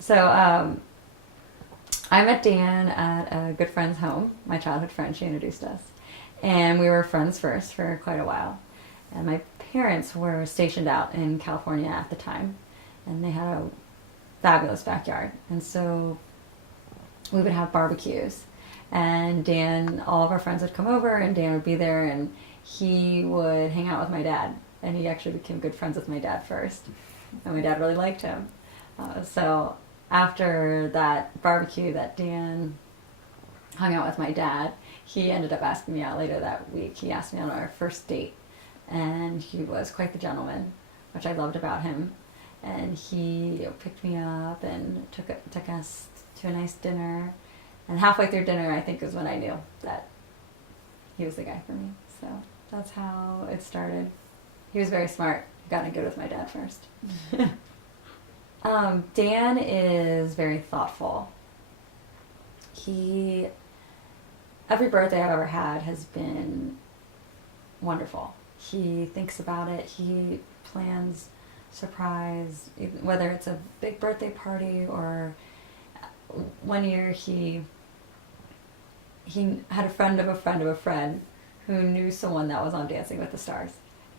So I met Dan at a good friend's home, my childhood friend. She introduced us. And we were friends first for quite a while. And my parents were stationed out in California at the time. And they had a fabulous backyard. And so we would have barbecues. And Dan, all of our friends would come over, and Dan would be there, and he would hang out with my dad. And he actually became good friends with my dad first. And my dad really liked him. So after that barbecue that Dan hung out with my dad, he ended up asking me out later that week. He asked me on our first date, and he was quite the gentleman, which I loved about him. And he picked me up and took us to a nice dinner. And halfway through dinner, I think, is when I knew that he was the guy for me. So that's how it started. He was very smart. Got in good with my dad first. Dan is very thoughtful. Every birthday I've ever had has been wonderful. He thinks about it. He plans surprise, whether it's a big birthday party or one year he had a friend of a friend of a friend who knew someone that was on Dancing with the Stars.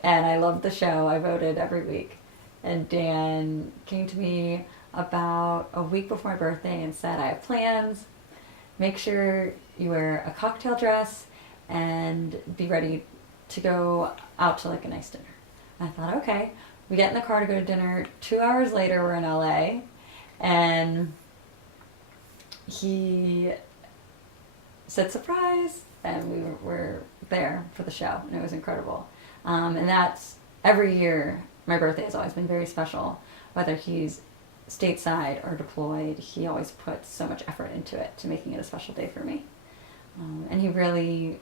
And I loved the show. I voted every week. And Dan came to me about a week before my birthday and said, I have plans. Make sure you wear a cocktail dress and be ready to go out to like a nice dinner. And I thought, okay. We get in the car to go to dinner. 2 hours later, we're in LA. And he said, surprise. And we were there for the show. And it was incredible. And that's every year. My birthday has always been very special. Whether he's stateside or deployed, he always puts so much effort into it, to making it a special day for me. And he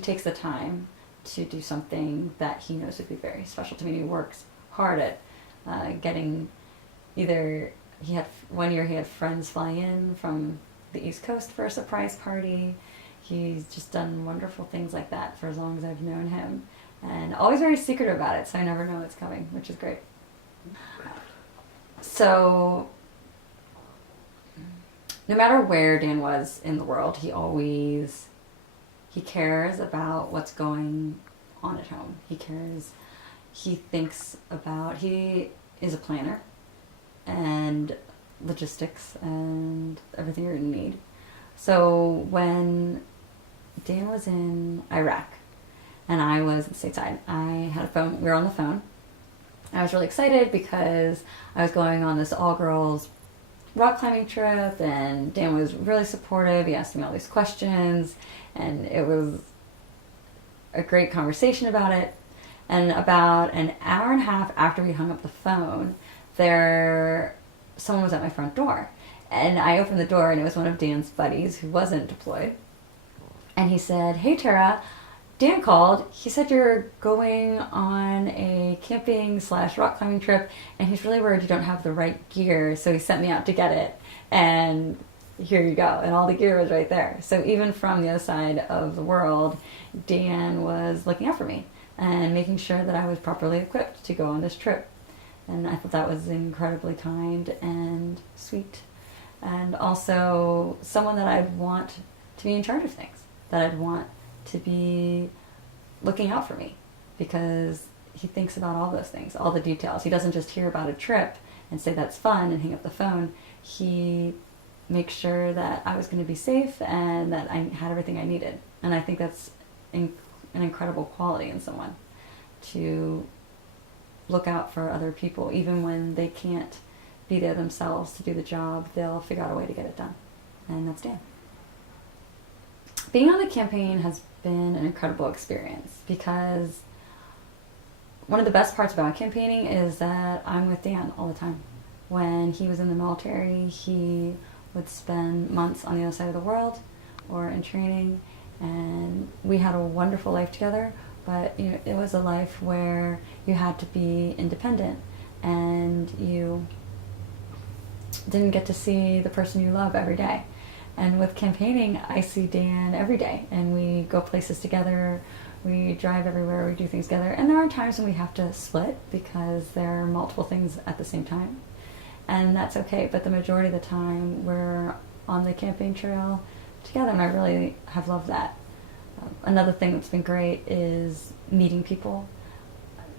takes the time to do something that he knows would be very special to me. He works hard at getting one year he had friends fly in from the East Coast for a surprise party. He's just done wonderful things like that for as long as I've known him. And always very secretive about it, so I never know what's coming, which is great. So, no matter where Dan was in the world, he cares about what's going on at home. He is a planner and logistics and everything you're going to need. So when Dan was in Iraq, and I was stateside, I had a phone. We were on the phone. I was really excited because I was going on this all-girls rock climbing trip, and Dan was really supportive. He asked me all these questions, and it was a great conversation about it. And about an hour and a half after we hung up the phone, someone was at my front door. And I opened the door, and it was one of Dan's buddies who wasn't deployed. And he said, hey, Tara, Dan called. He said you're going on a camping / rock climbing trip, and he's really worried you don't have the right gear, so he sent me out to get it. And here you go. And all the gear was right there. So even from the other side of the world, Dan was looking out for me and making sure that I was properly equipped to go on this trip. And I thought that was incredibly kind and sweet. And also someone that I'd want to be in charge of things, that I'd want to be looking out for me, because he thinks about all those things, all the details. He doesn't just hear about a trip and say that's fun and hang up the phone. He makes sure that I was going to be safe and that I had everything I needed. And I think that's an incredible quality in someone, to look out for other people. Even when they can't be there themselves to do the job, they'll figure out a way to get it done. And that's Dan. Being on the campaign has been an incredible experience, because one of the best parts about campaigning is that I'm with Dan all the time. When he was in the military, he would spend months on the other side of the world or in training, and we had a wonderful life together, but it was a life where you had to be independent, and you didn't get to see the person you love every day. And with campaigning, I see Dan every day, and we go places together, we drive everywhere, we do things together. And there are times when we have to split because there are multiple things at the same time. and that's okay. But the majority of the time, we're on the camping trail together, and I really have loved that. Another thing that's been great is meeting people.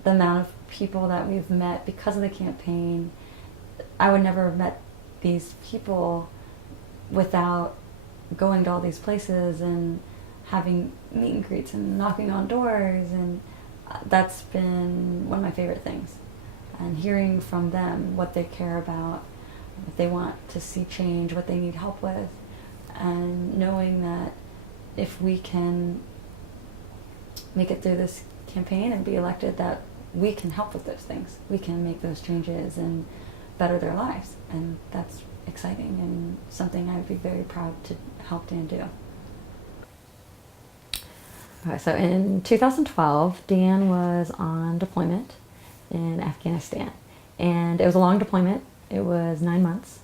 The amount of people that we've met because of the campaign, I would never have met these people without going to all these places and having meet and greets and knocking on doors, and that's been one of my favorite things. And hearing from them what they care about, what they want to see change, what they need help with, and knowing that if we can make it through this campaign and be elected, that we can help with those things. We can make those changes and better their lives. And that's exciting and something I would be very proud to help Dan do. Okay, so in 2012, Dan was on deployment in Afghanistan. And it was a long deployment. It was 9 months.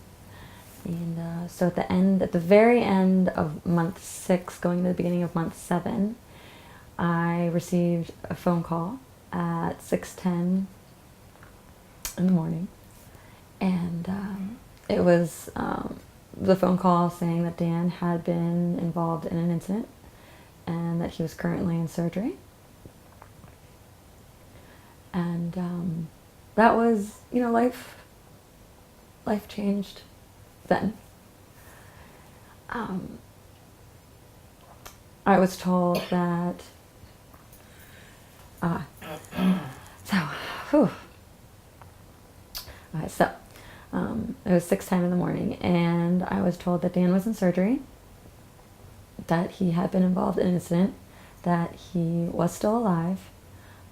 And so at the very end of month 6, going to the beginning of month 7, I received a phone call at 6:10 in the morning. And it was the phone call saying that Dan had been involved in an incident and that he was currently in surgery. And that was, life changed then. I was told that it was 6:10 in the morning, and I was told that Dan was in surgery, that he had been involved in an incident, that he was still alive,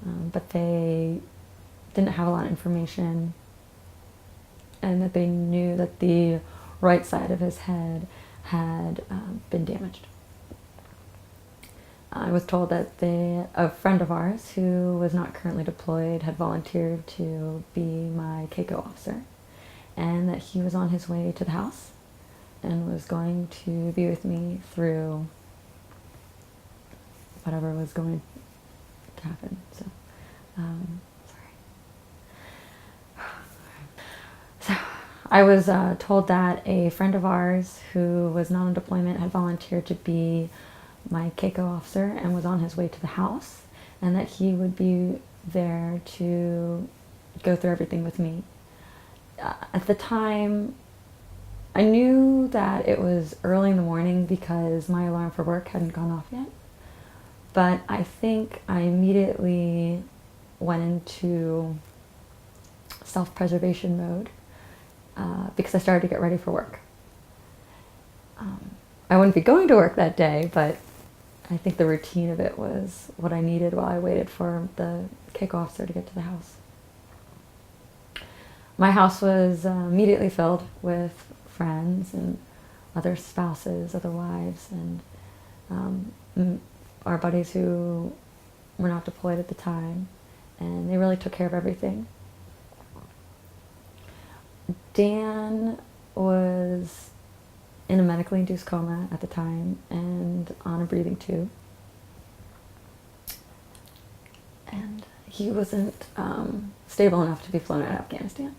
but they didn't have a lot of information, and that they knew that the right side of his head had been damaged. I was told that a friend of ours who was not currently deployed had volunteered to be my KCO officer, and that he was on his way to the house and was going to be with me through whatever was going to happen. So, So I was told that a friend of ours who was not on deployment had volunteered to be my KCO officer and was on his way to the house, and that he would be there to go through everything with me. At the time, I knew that it was early in the morning because my alarm for work hadn't gone off yet, but I think I immediately went into self-preservation mode because I started to get ready for work. I wouldn't be going to work that day, but I think the routine of it was what I needed while I waited for the KCO officer to get to the house. My house was immediately filled with friends and other spouses, other wives, and our buddies who were not deployed at the time, and they really took care of everything. Dan was in a medically induced coma at the time and on a breathing tube. And he wasn't stable enough to be flown out of Afghanistan.